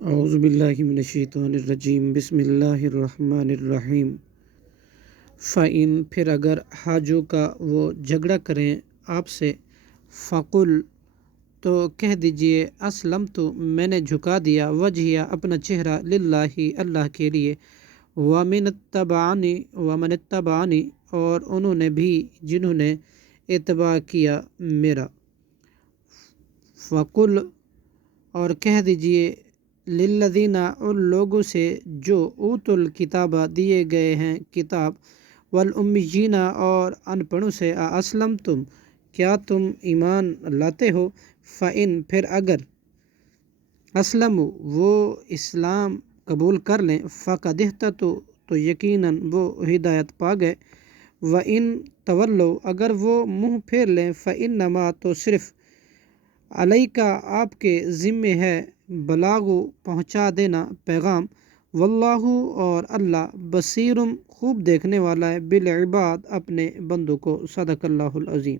اعوذ باللہ من الشیطان الرجیم بسم اللہ الرحمن الرحیم۔ فَإِن پھر اگر حاجو کا وہ جھگڑا کریں آپ سے، فَقُل تو کہہ دیجئے اسلمت میں نے جھکا دیا وجہیہ اپنا چہرہ للہ اللہ کے لیے، ومن اتبعنی اور انہوں نے بھی جنہوں نے اتباع کیا میرا، فَقُل اور کہہ دیجئے للذین ان لوگوں سے جو اوتوا الکتاب دیے گئے ہیں کتاب، والامیین اور ان پڑھوں سے، اسلمتم کیا تم ایمان لاتے ہو، فإن پھر اگر اسلموا وہ اسلام قبول کر لیں، فقد اہتدوا تو یقیناً وہ ہدایت پا گئے، وإن تولوا اگر وہ منہ پھیر لیں، فإنما تو صرف علیک آپ کے ذمے ہے بلاغ پہنچا دینا پیغام، واللہ اور اللہ بصیر خوب دیکھنے والا ہے بالعباد اپنے بندوں کو۔ صدق اللہ العظیم۔